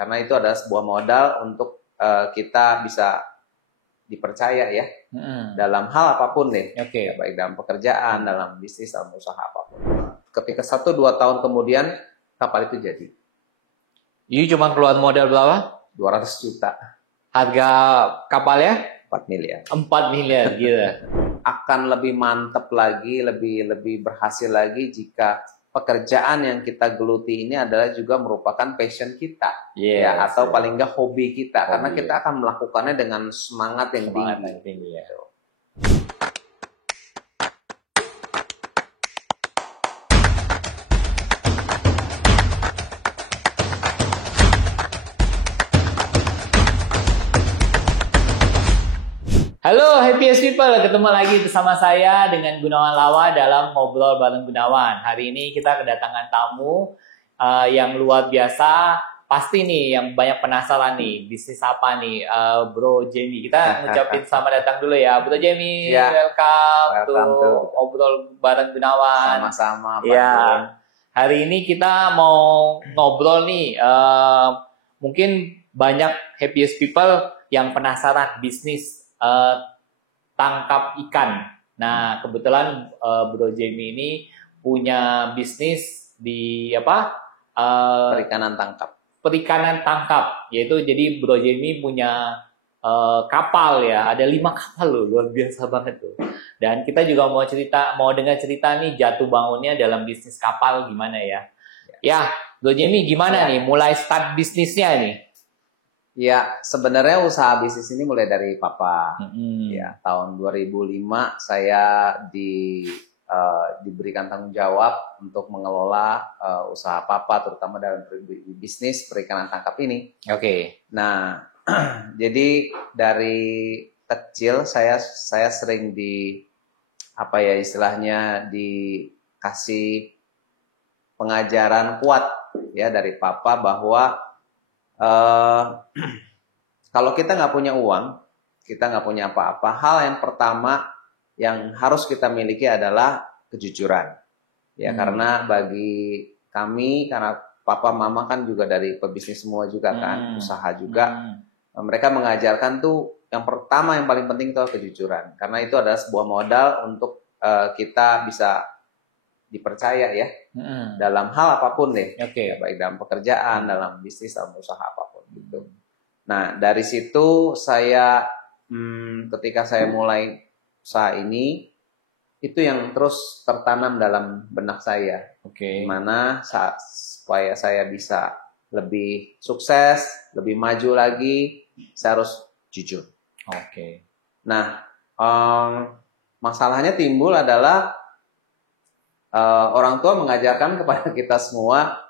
karena itu adalah sebuah modal untuk kita bisa dipercaya ya dalam hal apapun deh, ya, baik dalam pekerjaan, dalam bisnis, dalam usaha apapun. Ketika 1-2 tahun kemudian kapal itu jadi. You cuma keluar modal berapa? 200 juta. Harga kapalnya? 4 miliar. 4 miliar, gila. Akan lebih mantap lagi, lebih berhasil lagi jika pekerjaan yang kita geluti ini adalah juga merupakan passion kita, ya, atau paling enggak hobi kita, karena kita akan melakukannya dengan semangat yang tinggi. Ya. Halo Happiest People, ketemu lagi bersama saya dengan Gunawan Lawa dalam Ngobrol Bareng Gunawan. Hari ini kita kedatangan tamu yang luar biasa. Pasti nih yang banyak penasaran nih, bisnis apa nih, Bro Jamie. Kita ngucapin selamat datang dulu ya, Bro Jamie. Ya. Welcome to Ngobrol Bareng Gunawan. Sama-sama Pak. Ya. Hari ini kita mau ngobrol nih, mungkin banyak Happiest People yang penasaran bisnis tangkap ikan. Nah, kebetulan Bro Jamie ini punya bisnis di Perikanan tangkap. Perikanan tangkap, yaitu jadi Bro Jamie punya kapal ya, ada 5 kapal loh, luar biasa banget tuh. Dan kita juga mau dengar cerita nih jatuh bangunnya dalam bisnis kapal gimana ya. Ya, Bro Jamie gimana nih mulai start bisnisnya nih? Ya, sebenarnya usaha bisnis ini mulai dari Papa. Ya, tahun 2005 saya diberikan tanggung jawab untuk mengelola usaha Papa, terutama dalam bisnis perikanan tangkap ini. Nah, jadi dari kecil saya sering istilahnya dikasih pengajaran kuat ya dari Papa bahwa kalau kita nggak punya uang, kita nggak punya apa-apa, hal yang pertama yang harus kita miliki adalah kejujuran. Ya, karena bagi kami, karena papa mama kan juga dari pebisnis semua juga kan, usaha juga, mereka mengajarkan tuh yang pertama yang paling penting itu kejujuran. Karena itu adalah sebuah modal untuk kita bisa dipercaya ya dalam hal apapun deh, ya, baik dalam pekerjaan, dalam bisnis, dalam usaha apapun gitu. Nah dari situ saya ketika saya mulai usaha ini itu yang terus tertanam dalam benak saya, gimana supaya saya bisa lebih sukses, lebih maju lagi, saya harus jujur. Nah masalahnya timbul adalah orang tua mengajarkan kepada kita semua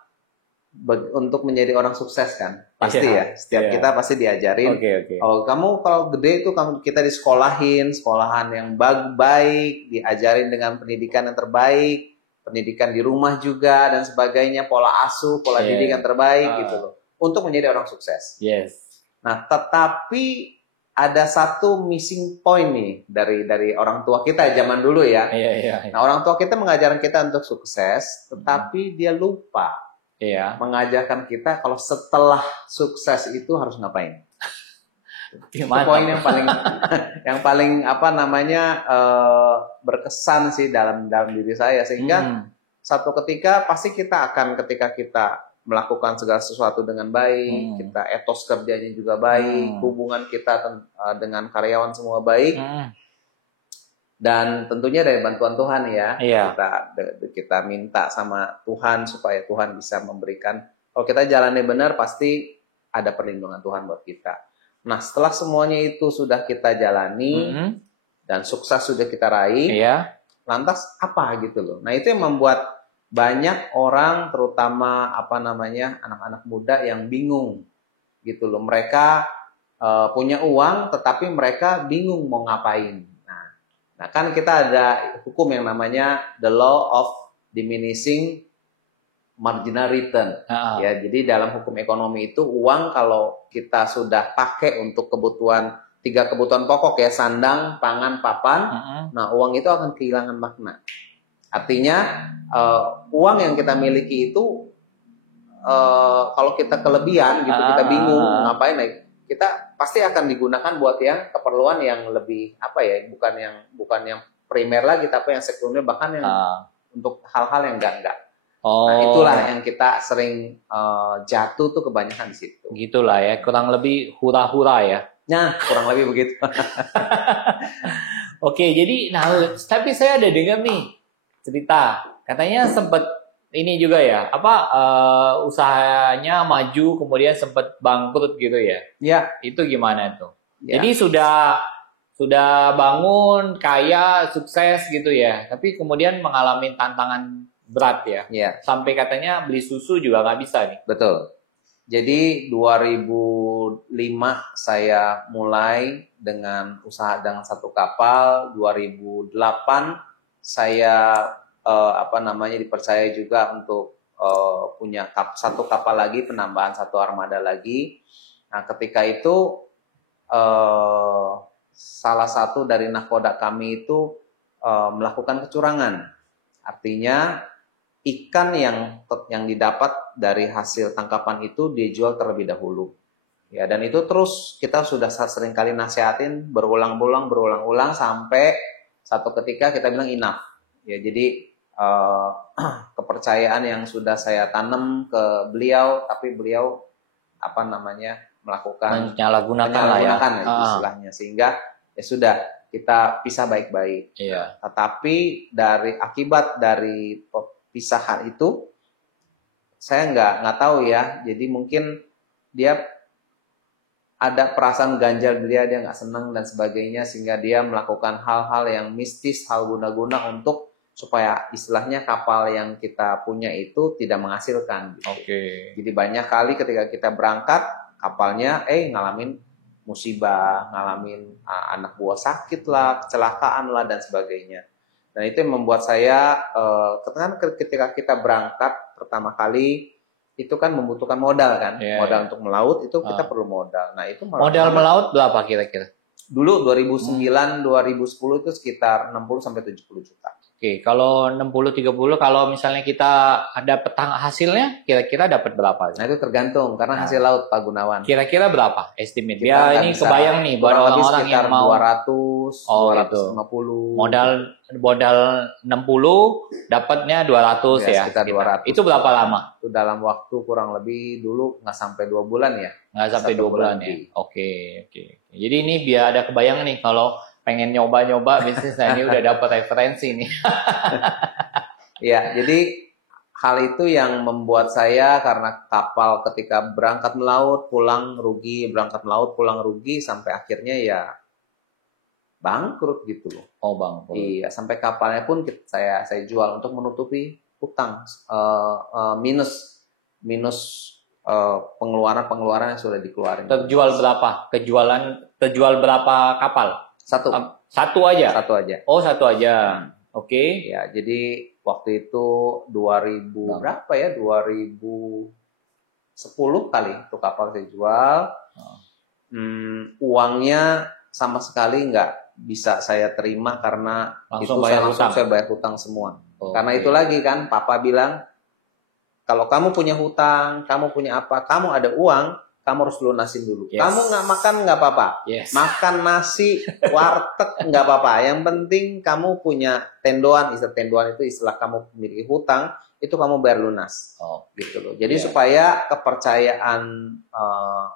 untuk menjadi orang sukses kan, pasti ya. Setiap kita pasti diajarin. Oh, kamu kalau gede itu kita sekolahan yang baik, diajarin dengan pendidikan yang terbaik, pendidikan di rumah juga dan sebagainya, pola asuh, pola didik yang terbaik gitu loh, untuk menjadi orang sukses. Nah, tetapi ada satu missing point nih dari orang tua kita zaman dulu ya. Nah, orang tua kita mengajarkan kita untuk sukses, tetapi dia lupa mengajarkan kita kalau setelah sukses itu harus ngapain. Itu poin yang paling berkesan sih dalam diri saya, sehingga satu ketika pasti ketika kita melakukan segala sesuatu dengan baik, kita etos kerjanya juga baik, hubungan kita dengan karyawan semua baik, dan tentunya dari bantuan Tuhan ya. Kita minta sama Tuhan supaya Tuhan bisa memberikan, kalau kita jalannya benar pasti ada perlindungan Tuhan buat kita. Nah setelah semuanya itu sudah kita jalani dan sukses sudah kita raih, lantas apa gitu loh. Nah itu yang membuat banyak orang, terutama anak-anak muda yang bingung gitu loh. Mereka punya uang tetapi mereka bingung mau ngapain. Nah kan kita ada hukum yang namanya the law of diminishing marginal return. Ya, jadi dalam hukum ekonomi itu uang kalau kita sudah pakai untuk 3 kebutuhan pokok ya, sandang, pangan, papan, nah uang itu akan kehilangan makna. Artinya uang yang kita miliki itu kalau kita kelebihan gitu, kita bingung ngapain, kita pasti akan digunakan buat yang keperluan yang lebih apa ya, bukan yang primer lagi, tapi yang sekunder, bahkan yang untuk hal-hal yang enggak. Nah, itulah yang kita sering jatuh tuh kebanyakan di situ. Gitulah ya, kurang lebih hura-hura ya. Nah, kurang lebih begitu. Oke, jadi tapi saya ada dengar nih cerita, katanya sempat ini juga ya, usahanya maju kemudian sempat bangkrut gitu ya. Ya. Itu gimana tuh? Ya. Jadi sudah bangun, kaya, sukses gitu ya, tapi kemudian mengalami tantangan berat ya. Ya. Sampai katanya beli susu juga nggak bisa nih. Betul. Jadi 2005 saya mulai dengan usaha dengan satu kapal. 2008 saya dipercaya juga untuk punya satu kapal lagi, penambahan satu armada lagi. Nah, ketika itu salah satu dari nahkoda kami itu melakukan kecurangan. Artinya ikan yang didapat dari hasil tangkapan itu dijual terlebih dahulu. Ya, dan itu terus kita sudah sering kali nasihatin berulang-ulang sampai satu ketika kita bilang enough. Ya, jadi kepercayaan yang sudah saya tanam ke beliau, tapi beliau melakukan menyalahgunakan istilahnya, sehingga ya sudah kita pisah baik-baik. Iya. Tetapi akibat dari pisahan itu saya nggak tahu ya, jadi mungkin dia ada perasaan ganjal, dia nggak senang dan sebagainya, sehingga dia melakukan hal-hal yang mistis, hal guna-guna untuk supaya istilahnya kapal yang kita punya itu tidak menghasilkan gitu. Jadi banyak kali ketika kita berangkat kapalnya ngalamin musibah, ngalamin anak buah sakit lah, kecelakaan lah dan sebagainya. Dan itu yang membuat saya, ketika kita berangkat pertama kali, itu kan membutuhkan modal kan, modal untuk melaut itu kita perlu modal. Nah itu modal melaut berapa kira-kira? Dulu 2009, 2010 itu sekitar 60-70 juta. Oke, kalau 60-30, kalau misalnya kita ada petang hasilnya, kira-kira dapat berapa? Nah itu tergantung, karena hasil laut Pak Gunawan. Kira-kira berapa estimate? Biar ini kebayang nih buat orang-orang yang mau 200, 250. Modal 60, dapatnya 200 ya. Sekitar 200. Itu berapa lama? Itu dalam waktu kurang lebih dulu nggak sampai 2 bulan ya. Nggak sampai 2 bulan ya. Oke. Jadi ini biar ada kebayang nih kalau pengen nyoba-nyoba bisnis, nah ini udah dapat referensi nih. Ya, jadi hal itu yang membuat saya, karena kapal ketika berangkat melaut pulang rugi, sampai akhirnya ya bangkrut gitu loh. Bangkrut. Iya, sampai kapalnya pun saya jual untuk menutupi hutang, minus pengeluaran yang sudah dikeluarin. Terjual berapa? Terjual berapa kapal? Satu aja. Satu aja. Oke. Ya, jadi waktu itu 2000 2010 kali itu kapal saya jual. Uangnya sama sekali nggak bisa saya terima karena langsung saya bayar hutang semua. Karena itu lagi kan, Papa bilang kalau kamu punya hutang, kamu punya apa, kamu ada uang, kamu harus lunasin dulu. Kamu nggak makan nggak apa-apa, makan nasi warteg nggak apa-apa. Yang penting kamu punya tendoan. Tendoan itu istilah kamu memiliki hutang, itu kamu bayar lunas. Gitu loh. Jadi supaya kepercayaan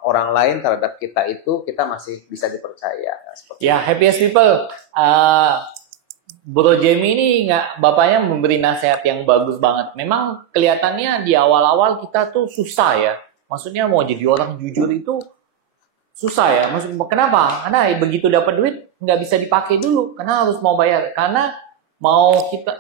orang lain terhadap kita itu kita masih bisa dipercaya. Happiest people. Bro Jamie ini bapaknya memberi nasihat yang bagus banget. Memang kelihatannya di awal-awal kita tuh susah ya. Maksudnya mau jadi orang jujur itu susah ya. Maksudnya kenapa? Karena begitu dapat duit nggak bisa dipakai dulu, karena harus mau bayar. Karena mau kita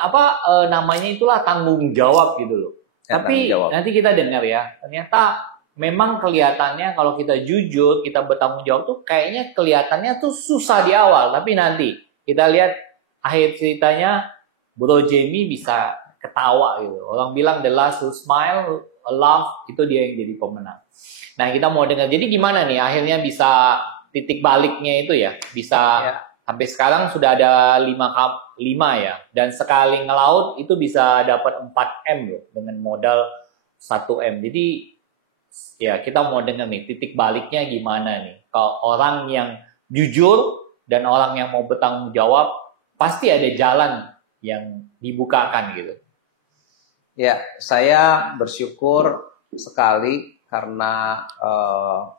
namanya itulah tanggung jawab gitu loh. Tapi nanti kita dengar ya. Ternyata memang kelihatannya kalau kita jujur, kita bertanggung jawab tuh kayaknya kelihatannya tuh susah di awal. Tapi nanti kita lihat akhir ceritanya Bro Jamie bisa ketawa gitu. Orang bilang the last who smile, laugh, itu dia yang jadi pemenang. Nah kita mau dengar. Jadi gimana nih akhirnya bisa titik baliknya itu ya? Bisa sampai sekarang sudah ada 5 ya. Dan sekali ngelaut itu bisa dapat 4M loh. Dengan modal 1M. Jadi ya kita mau dengar nih titik baliknya gimana nih. Kalau orang yang jujur dan orang yang mau bertanggung jawab, pasti ada jalan yang dibukakan gitu. Ya, saya bersyukur sekali karena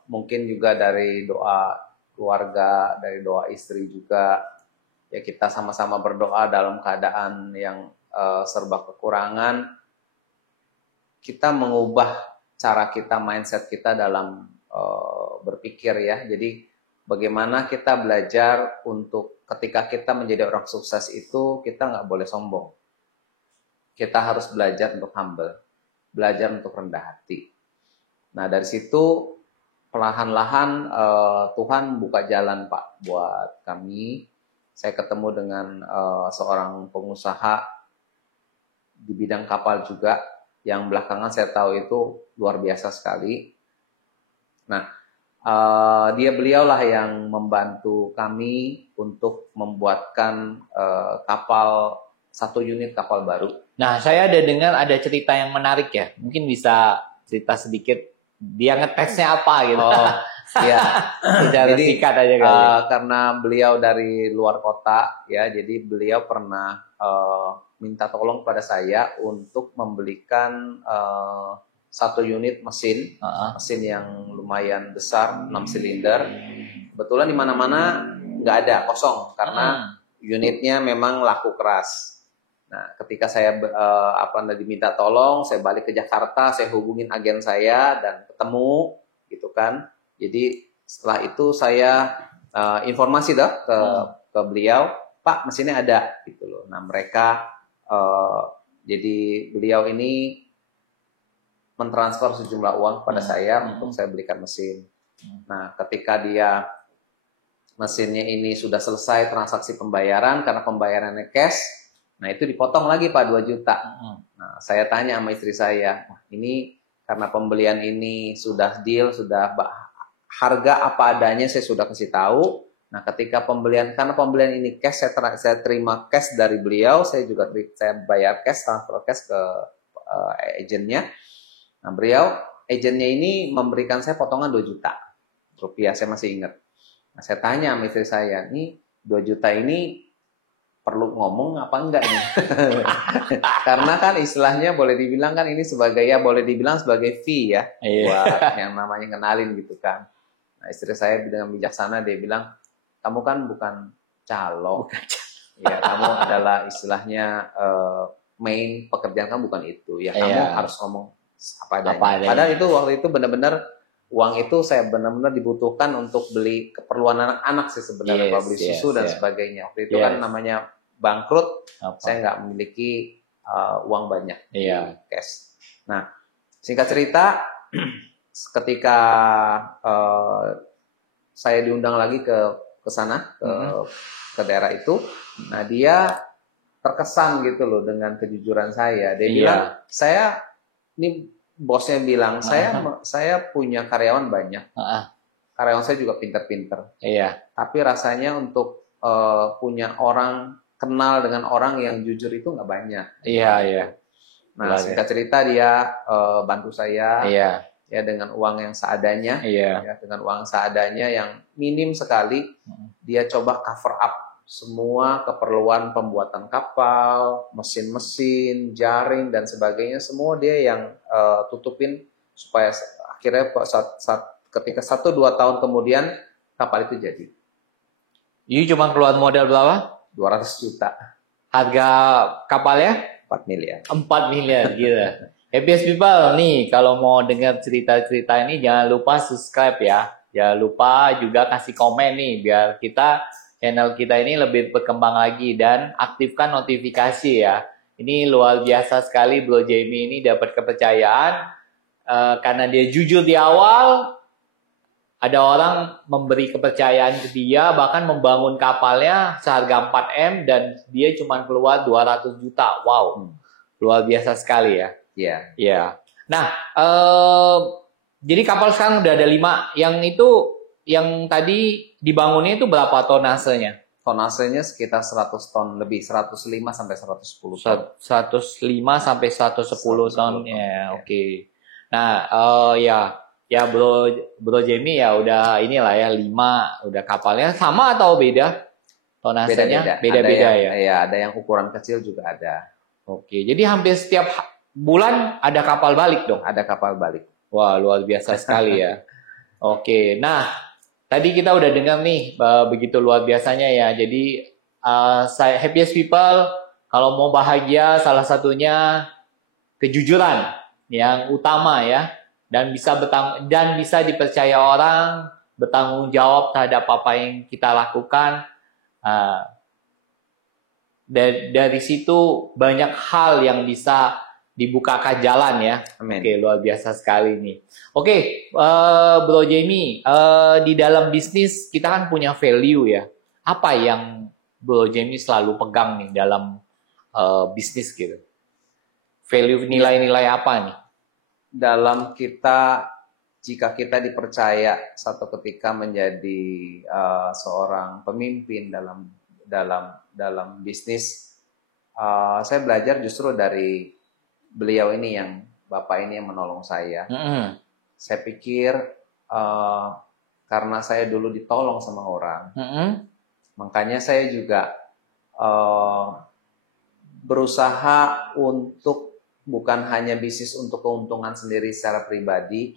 mungkin juga dari doa keluarga, dari doa istri juga, ya kita sama-sama berdoa dalam keadaan yang serba kekurangan, kita mengubah cara kita, mindset kita dalam berpikir ya. Jadi bagaimana kita belajar untuk ketika kita menjadi orang sukses itu, kita nggak boleh sombong. Kita harus belajar untuk humble, belajar untuk rendah hati. Nah dari situ perlahan-lahan Tuhan buka jalan Pak buat kami. Saya ketemu dengan seorang pengusaha di bidang kapal juga, yang belakangan saya tahu itu luar biasa sekali. Nah, beliaulah yang membantu kami untuk membuatkan satu unit kapal baru. Nah, saya ada dengar ada cerita yang menarik ya. Mungkin bisa cerita sedikit. Dia ngetesnya apa gitu. Oh, iya. Jadi singkat aja kali. Karena beliau dari luar kota, ya, jadi beliau pernah minta tolong pada saya untuk membelikan satu unit mesin yang lumayan besar, 6 silinder. Kebetulan di mana-mana nggak ada, kosong karena unitnya memang laku keras. Nah, ketika saya diminta tolong, saya balik ke Jakarta, saya hubungin agen saya dan ketemu, gitu kan. Jadi setelah itu saya informasi ke beliau, Pak mesinnya ada, gitu loh. Nah mereka jadi beliau ini mentransfer sejumlah uang kepada saya untuk saya belikan mesin. Nah ketika mesinnya ini sudah selesai transaksi pembayaran, karena pembayarannya cash, nah itu dipotong lagi Pak 2 juta. Nah saya tanya sama istri saya, ini karena pembelian ini sudah deal, sudah harga apa adanya saya sudah kasih tahu. Nah ketika karena pembelian ini cash, saya terima cash dari beliau, saya bayar cash, transfer cash ke agennya. Nah agennya ini memberikan saya potongan 2 juta rupiah, saya masih ingat. Nah saya tanya sama istri saya, nih 2 juta ini perlu ngomong apa enggak nih? Karena kan istilahnya boleh dibilang kan ini boleh dibilang sebagai fee ya, buat yang namanya kenalin gitu kan. Nah istri saya dengan bijaksana dia bilang, kamu kan bukan calo, ya kamu adalah istilahnya main pekerjaan kamu bukan itu, ya kamu harus ngomong apa adanya. Padahal itu waktu itu benar-benar uang itu saya benar-benar dibutuhkan untuk beli keperluan anak-anak sih sebenarnya, beli susu dan sebagainya. Waktu itu kan namanya bangkrut, saya nggak memiliki uang banyak di cash. Nah singkat cerita, ketika saya diundang lagi ke sana ke daerah itu, nah dia terkesan gitu loh dengan kejujuran saya. Dia bilang, ini bosnya bilang, saya punya karyawan banyak, karyawan saya juga pinter-pinter. Tapi rasanya untuk punya orang, kenal dengan orang yang jujur itu nggak banyak. Nah singkat cerita dia bantu saya. Ya dengan uang yang seadanya, ya dengan uang seadanya yang minim sekali, dia coba cover up semua keperluan pembuatan kapal, mesin-mesin, jaring dan sebagainya, semua dia yang tutupin supaya akhirnya ketika 1-2 tahun kemudian kapal itu jadi. Ini cuma keluar modal berapa? 200 juta. Harga kapalnya? 4 miliar. 4 miliar, gila. Happiest People nih, kalau mau dengar cerita-cerita ini jangan lupa subscribe ya. Jangan lupa juga kasih komen nih, biar channel kita ini lebih berkembang lagi, dan aktifkan notifikasi ya. Ini luar biasa sekali Bro Jamie ini dapat kepercayaan karena dia jujur di awal. Ada orang memberi kepercayaan ke dia, bahkan membangun kapalnya seharga 4M dan dia cuma keluar 200 juta. Wow, luar biasa sekali ya. Iya. Nah, jadi kapal sekarang udah ada 5. Yang tadi dibangunnya itu berapa tonasenya? Tonasenya sekitar 100 ton lebih, 105 sampai 110 ton. 105 sampai 110 ton ya, oke. Nah, ya Bro Jamie ya udah inilah ya 5 udah kapalnya sama atau beda tonasenya? Beda-beda ya. Ya, ada yang ukuran kecil juga ada. Oke, jadi hampir setiap bulan ada kapal balik dong. Ada kapal balik. Wah, luar biasa sekali ya. Oke, nah tadi kita udah dengar nih begitu luar biasanya ya. Jadi saya happiest people kalau mau bahagia salah satunya kejujuran yang utama ya, dan bisa dipercaya orang, bertanggung jawab terhadap apa yang kita lakukan. Dari situ banyak hal yang bisa dibukakan jalan ya. Amin. Oke, luar biasa sekali nih. Oke, Bro Jamie, di dalam bisnis kita kan punya value ya. Apa yang Bro Jamie selalu pegang nih dalam bisnis gitu? Value, nilai-nilai apa nih? Jika kita dipercaya satu ketika menjadi seorang pemimpin dalam bisnis, saya belajar justru dari beliau ini, yang Bapak ini yang menolong saya. Saya pikir karena saya dulu ditolong sama orang, makanya saya juga berusaha untuk bukan hanya bisnis untuk keuntungan sendiri secara pribadi,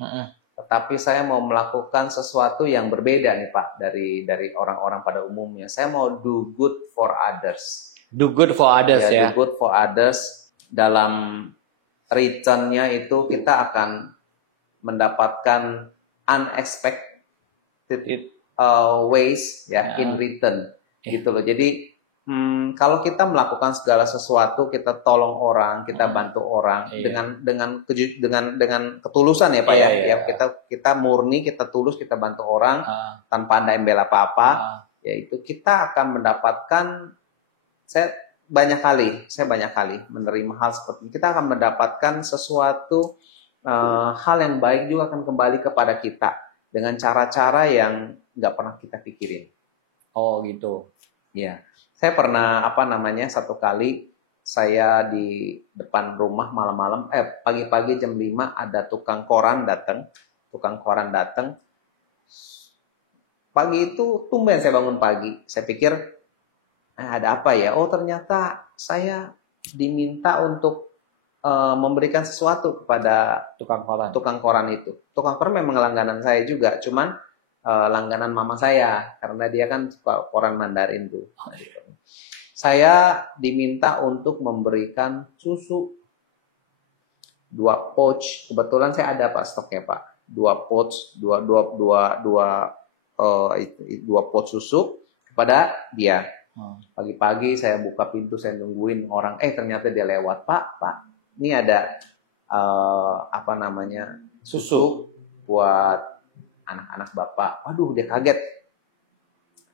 tetapi saya mau melakukan sesuatu yang berbeda nih Pak dari orang-orang pada umumnya. Saya mau do good for others. Do good for others ya. Do good for others. Dalam return-nya itu kita akan mendapatkan unexpected ways ya, in return gitu loh. Jadi kalau kita melakukan segala sesuatu, kita tolong orang, kita bantu orang dengan ketulusan ya Pak ya. Kita murni, kita tulus, kita bantu orang tanpa ada embel apa-apa, yaitu kita akan mendapatkan. Saya banyak kali menerima hal seperti ini. Kita akan mendapatkan sesuatu hal yang baik juga akan kembali kepada kita dengan cara-cara yang nggak pernah kita pikirin. Oh gitu. Ya. Saya pernah satu kali saya di depan rumah malam-malam, pagi-pagi jam 5 ada tukang koran datang. Pagi itu tumben saya bangun pagi. Saya pikir ada apa ya? Oh ternyata saya diminta untuk memberikan sesuatu kepada tukang koran itu. Tukang koran memang langganan saya juga, cuman langganan mama saya karena dia kan suka koran Mandarin tuh. Saya diminta untuk memberikan susu 2 pouch. Kebetulan saya ada Pak stoknya Pak. 2 pouch, 2 pouch susu kepada dia. Pagi-pagi saya buka pintu, saya nungguin orang. Ternyata dia lewat. Pak, ini ada susu buat anak-anak Bapak. Waduh, dia kaget.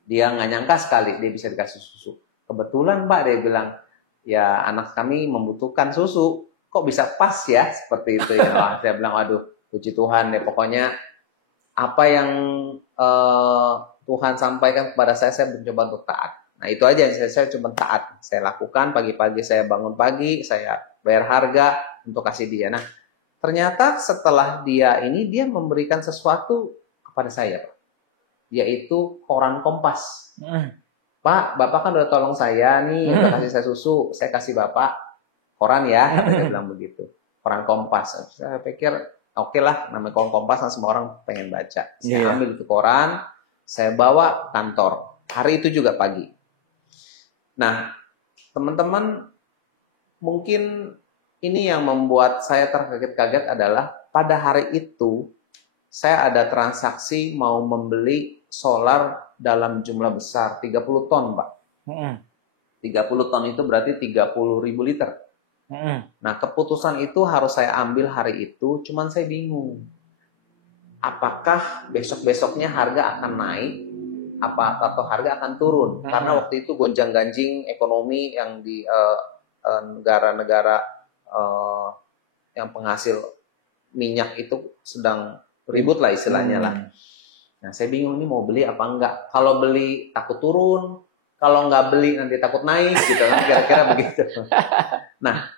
Dia nggak nyangka sekali dia bisa dikasih susu. Kebetulan Pak, dia bilang, ya anak kami membutuhkan susu. Kok bisa pas ya seperti itu ya. Wah, saya bilang, waduh, puji Tuhan deh. Pokoknya apa yang Tuhan sampaikan kepada saya mencoba untuk taat. Nah itu aja yang saya coba taat. Saya lakukan pagi-pagi, saya bangun pagi, saya bayar harga untuk kasih dia. Nah ternyata setelah dia memberikan sesuatu kepada saya Pak. Yaitu koran Kompas. Pak, Bapak kan udah tolong saya nih, udah kasih saya susu, saya kasih Bapak koran ya, saya bilang begitu. Koran Kompas. Saya pikir oke lah, namanya koran Kompas kan semua orang pengen baca. Saya ambil itu koran, saya bawa kantor. Hari itu juga pagi. Nah, teman-teman, mungkin ini yang membuat saya terkaget-kaget adalah pada hari itu saya ada transaksi mau membeli solar dalam jumlah besar, 30 ton, Pak. 30 ton itu berarti 30.000 liter. Nah, keputusan itu harus saya ambil hari itu, cuman saya bingung. Apakah besok-besoknya harga akan naik, atau harga akan turun? Karena waktu itu gonjang-ganjing ekonomi yang di negara-negara yang penghasil minyak itu sedang ribut lah istilahnya lah. Nah, saya bingung nih mau beli apa enggak. Kalau beli takut turun, kalau nggak beli nanti takut naik gitu kan, kira-kira begitu. Nah,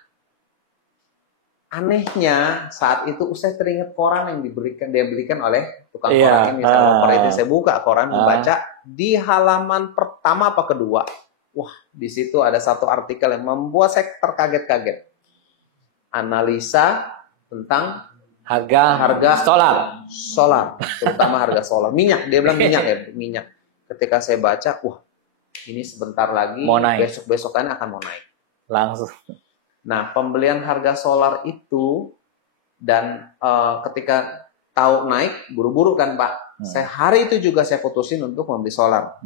anehnya saat itu saya teringat koran yang dia belikan oleh tukang koran ini. Saya lapor itu, saya buka koran, membaca di halaman pertama apa kedua. Wah, di situ ada satu artikel yang membuat saya terkaget-kaget. Analisa tentang harga solar, terutama harga solar, minyak. Dia bilang minyak ya, minyak. Ketika saya baca, wah, ini sebentar lagi besok-besokannya akan mau naik. Langsung. Nah, pembelian harga solar itu dan ketika tahu naik, buru-buru kan Pak. Saya hari itu juga saya putusin untuk membeli solar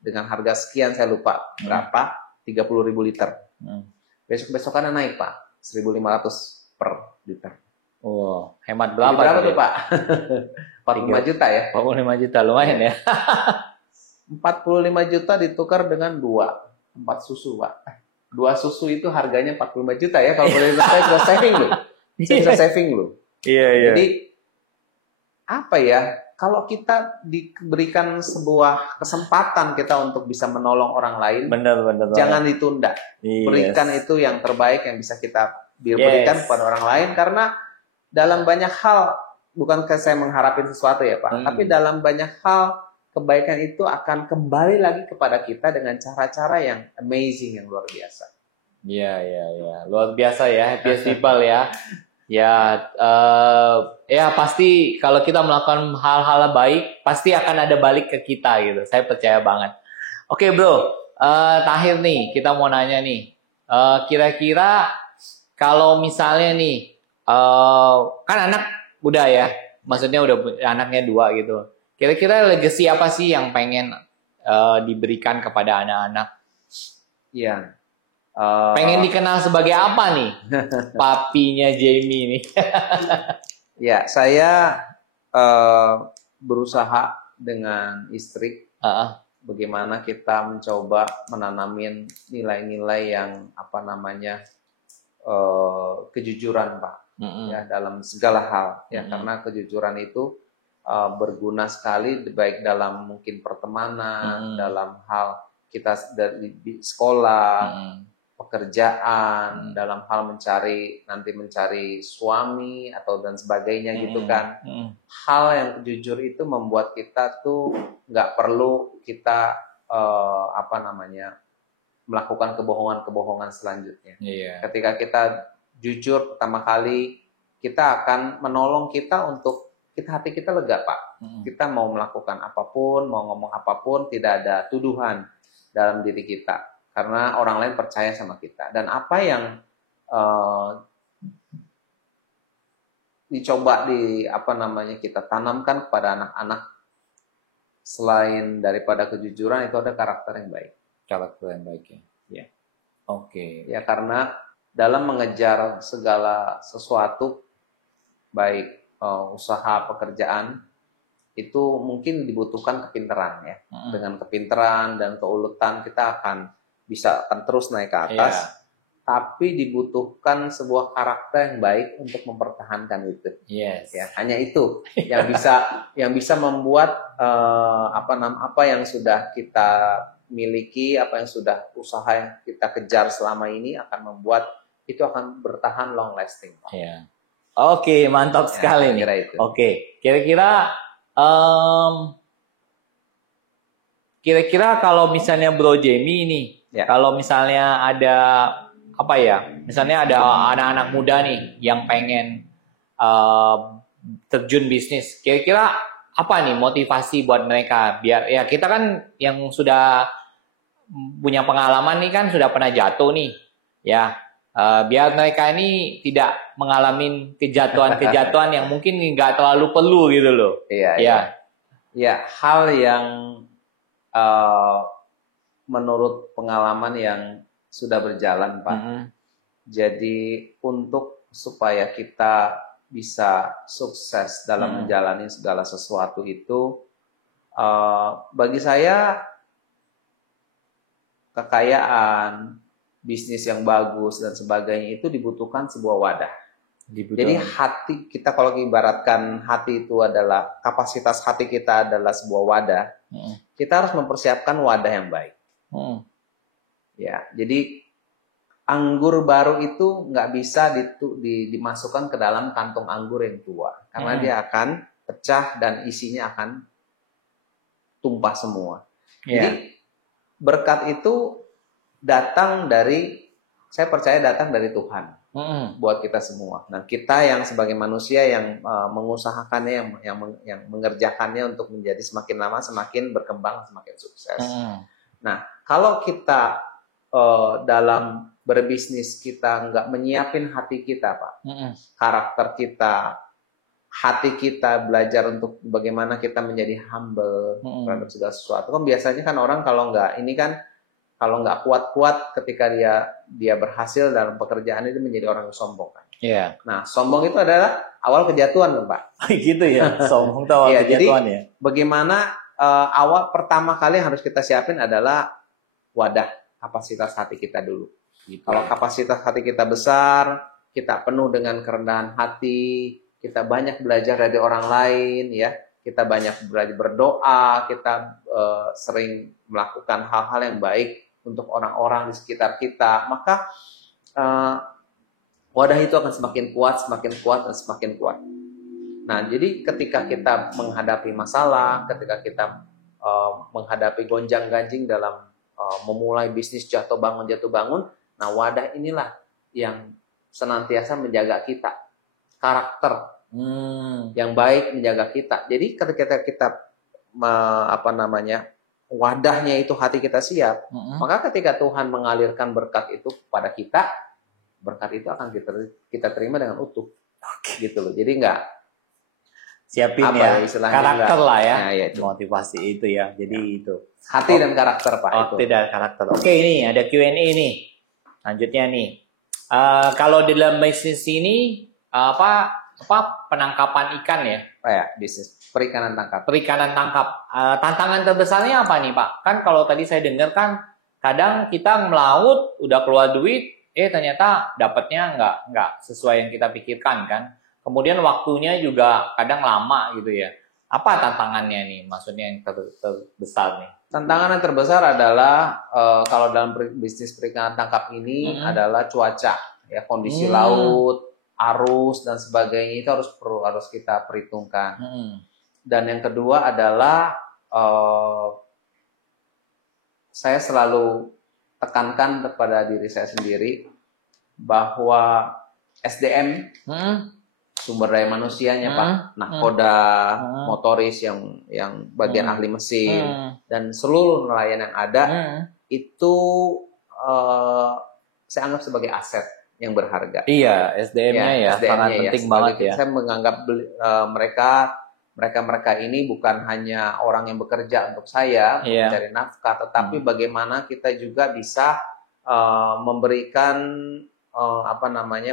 dengan harga sekian, saya lupa berapa, 30.000 liter. Besok-besokannya naik Pak, 1.500 per liter. Oh, hemat berapa tuh Pak? 45 juta ya? 45 juta, lumayan ya. 45 juta ditukar dengan 4 susu Pak. 2 susu itu harganya 45 juta ya. Kalau boleh saya bisa saving loh. Saya bisa saving loh. Iya. Jadi apa ya? Kalau kita diberikan sebuah kesempatan kita untuk bisa menolong orang lain, benar. Jangan ditunda. Berikan itu yang terbaik yang bisa kita berikan kepada orang lain, karena dalam banyak hal, bukan saya mengharapin sesuatu ya Pak, tapi dalam banyak hal kebaikan itu akan kembali lagi kepada kita dengan cara-cara yang amazing, yang luar biasa. Iya. Luar biasa ya, happy people ya. Ya pasti kalau kita melakukan hal-hal baik, pasti akan ada balik ke kita gitu. Saya percaya banget. Oke bro, terakhir nih kita mau nanya nih, kira-kira kalau misalnya nih, kan anak udah ya, maksudnya udah anaknya 2 gitu. Kira-kira legacy apa sih yang pengen diberikan kepada anak-anak? Iya. Pengen dikenal sebagai apa nih, papinya Jamie nih? Ya, saya berusaha dengan istri. Bagaimana kita mencoba menanamin nilai-nilai yang kejujuran Pak. Ya, dalam segala hal ya, karena kejujuran itu berguna sekali baik dalam mungkin pertemanan, dalam hal kita dari sekolah, pekerjaan, dalam hal mencari suami atau dan sebagainya gitu kan. Hal yang jujur itu membuat kita tuh nggak perlu kita melakukan kebohongan selanjutnya. Ketika kita jujur pertama kali, kita akan menolong kita untuk hati kita lega Pak. Kita mau melakukan apapun, mau ngomong apapun, tidak ada tuduhan dalam diri kita, karena orang lain percaya sama kita. Dan apa yang dicoba kita tanamkan kepada anak-anak, selain daripada kejujuran, itu ada karakter yang baik. Karakter yang baik ya. Oke. Ya, karena dalam mengejar segala sesuatu, baik usaha, pekerjaan, itu mungkin dibutuhkan kepintaran ya. Dengan kepintaran dan keuletan kita akan terus naik ke atas. Tapi dibutuhkan sebuah karakter yang baik untuk mempertahankan itu. Yes. Ya, hanya itu yang bisa membuat apa yang sudah kita miliki, apa yang sudah usaha yang kita kejar selama ini akan membuat itu akan bertahan long lasting. Yeah. Oke, mantap sekali nih. Oke, kira-kira kalau misalnya Bro Jamie nih, kalau misalnya ada misalnya ada anak-anak muda nih yang pengen terjun bisnis, kira-kira apa nih motivasi buat mereka? Biar ya kita kan yang sudah punya pengalaman nih kan sudah pernah jatuh nih, ya. Biar mereka ini tidak mengalami kejatuhan-kejatuhan yang mungkin nggak terlalu perlu gitu loh. Iya. Hal yang menurut pengalaman yang sudah berjalan Pak. Jadi supaya kita bisa sukses dalam menjalani segala sesuatu itu, bagi saya kekayaan, bisnis yang bagus dan sebagainya itu dibutuhkan sebuah wadah. Jadi hati kita, kalau ibaratkan hati itu adalah kapasitas hati kita adalah sebuah wadah, kita harus mempersiapkan wadah yang baik. Ya, jadi anggur baru itu nggak bisa dimasukkan ke dalam kantong anggur yang tua, karena dia akan pecah dan isinya akan tumpah semua. Jadi berkat itu datang dari, saya percaya datang dari Tuhan buat kita semua. Nah, kita yang sebagai manusia yang mengusahakannya, yang mengerjakannya untuk menjadi semakin lama semakin berkembang, semakin sukses. Nah, kalau kita dalam berbisnis kita nggak menyiapin hati kita, Pak, karakter kita, hati kita, belajar untuk bagaimana kita menjadi humble terhadap segala sesuatu. Kan biasanya kan orang kalau nggak kuat-kuat ketika dia berhasil dalam pekerjaan itu menjadi orang yang sombong kan. Nah, sombong itu adalah awal kejatuhan, Pak. Gitu ya, sombong itu awal kejatuhan. Jadi, bagaimana awal pertama kali yang harus kita siapin adalah wadah, kapasitas hati kita dulu. Gitu. Kalau kapasitas hati kita besar, kita penuh dengan kerendahan hati, kita banyak belajar dari orang lain, ya, kita banyak belajar berdoa, kita sering melakukan hal-hal yang baik untuk orang-orang di sekitar kita, maka wadah itu akan semakin kuat, dan semakin kuat. Nah, jadi ketika kita menghadapi masalah, ketika kita menghadapi gonjang-ganjing dalam memulai bisnis jatuh bangun, nah wadah inilah yang senantiasa menjaga kita, karakter yang baik menjaga kita. Jadi ketika kita wadahnya itu hati kita siap, maka ketika Tuhan mengalirkan berkat itu kepada kita, berkat itu akan kita terima dengan utuh. Gitu loh. Jadi nggak siapin karakter lah ya, motivasi itu ya. Jadi itu hati dan karakter, Pak. Hati dan karakter. Oke, ini ada Q&A nih. Lanjutnya nih, kalau di dalam bisnis ini apa penangkapan ikan ya? Bisnis perikanan tangkap. Tantangan terbesarnya apa nih, Pak? Kan kalau tadi saya dengar kan kadang kita melaut udah keluar duit, ternyata dapatnya nggak sesuai yang kita pikirkan kan. Kemudian waktunya juga kadang lama gitu ya. Apa tantangannya nih? Maksudnya yang terbesar nih? Tantangan yang terbesar adalah kalau dalam bisnis perikanan tangkap ini adalah cuaca, ya, kondisi laut, arus dan sebagainya itu harus kita perhitungkan. Dan yang kedua adalah saya selalu tekankan kepada diri saya sendiri bahwa SDM, sumber daya manusianya, Pak, nahkoda, motoris yang bagian ahli mesin, dan seluruh nelayan yang ada itu saya anggap sebagai aset yang berharga. Iya, SDM-nya sangat penting banget ya. Saya menganggap mereka ini bukan hanya orang yang bekerja untuk saya mencari nafkah, tetapi bagaimana kita juga bisa memberikan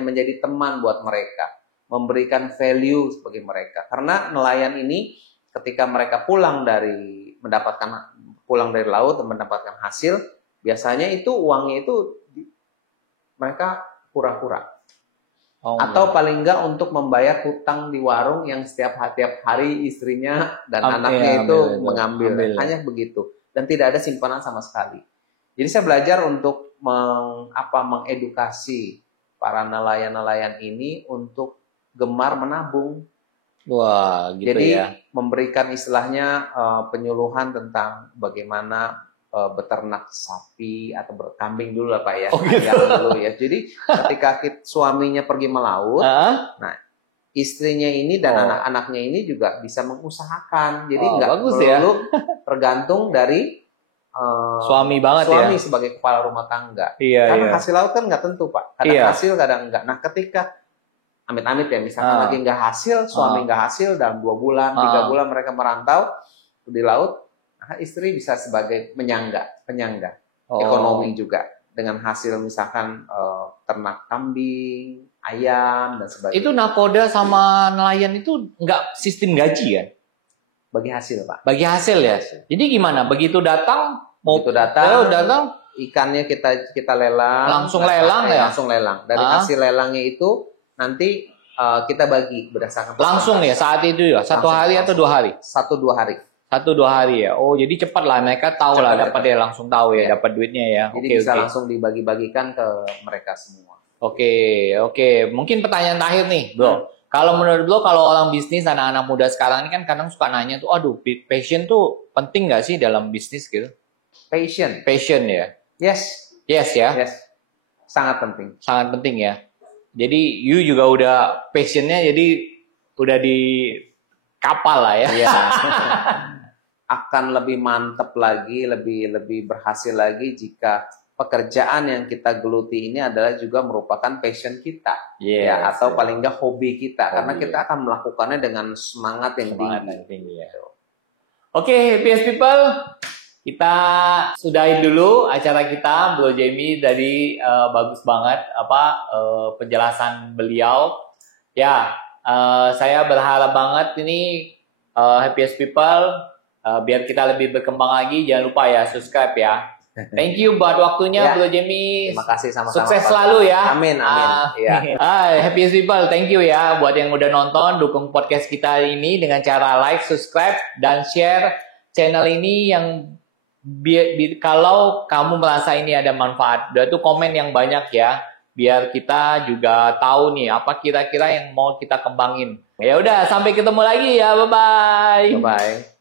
menjadi teman buat mereka, memberikan value bagi mereka. Karena nelayan ini ketika mereka pulang dari laut dan mendapatkan hasil, biasanya itu uangnya itu mereka pura-pura. Atau paling enggak untuk membayar hutang di warung yang setiap hari istrinya dan anaknya itu mengambil. Hanya begitu. Dan tidak ada simpanan sama sekali. Jadi saya belajar untuk mengedukasi para nelayan-nelayan ini untuk gemar menabung. Wah, gitu. Jadi memberikan istilahnya penyuluhan tentang bagaimana beternak sapi atau berkambing dulu lah, Pak, ya. Gitu. Dulu ya. Jadi ketika suaminya pergi melaut, nah istrinya ini dan anak-anaknya ini juga bisa mengusahakan. Jadi nggak perlu tergantung dari suami sebagai kepala rumah tangga. Karena hasil laut kan nggak tentu, Pak. Kadang hasil, kadang enggak. Nah, ketika amit-amit ya, misalkan lagi nggak hasil, suami nggak hasil dalam 2 bulan, 3 bulan mereka merantau di laut, nah, istri bisa sebagai penyangga ekonomi juga dengan hasil misalkan ternak kambing, ayam dan sebagainya. Itu nakoda sama nelayan itu nggak sistem gaji kan? Bagi hasil, Pak. Bagi hasil ya. Jadi gimana? Begitu datang ikannya kita lelang. Langsung lelang ya? Langsung lelang. Dari hasil lelangnya itu nanti kita bagi berdasarkan langsung ya saat itu ya? 1 hari atau 2 hari? 1-2 hari. 1-2 hari ya. Oh, jadi cepat lah mereka tahu lah, Cepat, dapat ya langsung tahu ya, Ya. dapat duitnya ya. Jadi Oke, bisa oke. langsung dibagi-bagikan ke mereka semua. Oke. Mungkin pertanyaan terakhir nih, Bro. Kalau menurut Bro, kalau orang bisnis, anak-anak muda sekarang ini kan kadang suka nanya tuh, aduh, passion tuh penting nggak sih dalam bisnis gitu? Passion ya? Yes. Yes ya? Yes. Sangat penting. Sangat penting ya. Jadi, you juga udah passionnya, jadi udah di kapal lah ya. Iya. Akan lebih mantap lagi, lebih berhasil lagi jika pekerjaan yang kita geluti ini adalah juga merupakan passion kita, ya, atau paling nggak hobi kita, karena kita akan melakukannya dengan semangat yang tinggi. Ya. Oke, PS People, kita sudahi dulu acara kita. Bro Jamie tadi bagus banget penjelasan beliau. Ya, saya berharap banget ini Happiest People biar kita lebih berkembang lagi. Jangan lupa ya subscribe ya. Thank you buat waktunya, Ya. Bro Jamie. Terima kasih sama-sama. Sukses selalu ya. Amin. Ya. Happiest People, thank you ya buat yang udah nonton. Dukung podcast kita ini dengan cara like, subscribe, dan share channel ini yang kalau kamu merasa ini ada manfaat. Udah tuh komen yang banyak ya. Biar kita juga tahu nih apa kira-kira yang mau kita kembangin. Ya udah, sampai ketemu lagi ya. Bye-bye. Bye-bye.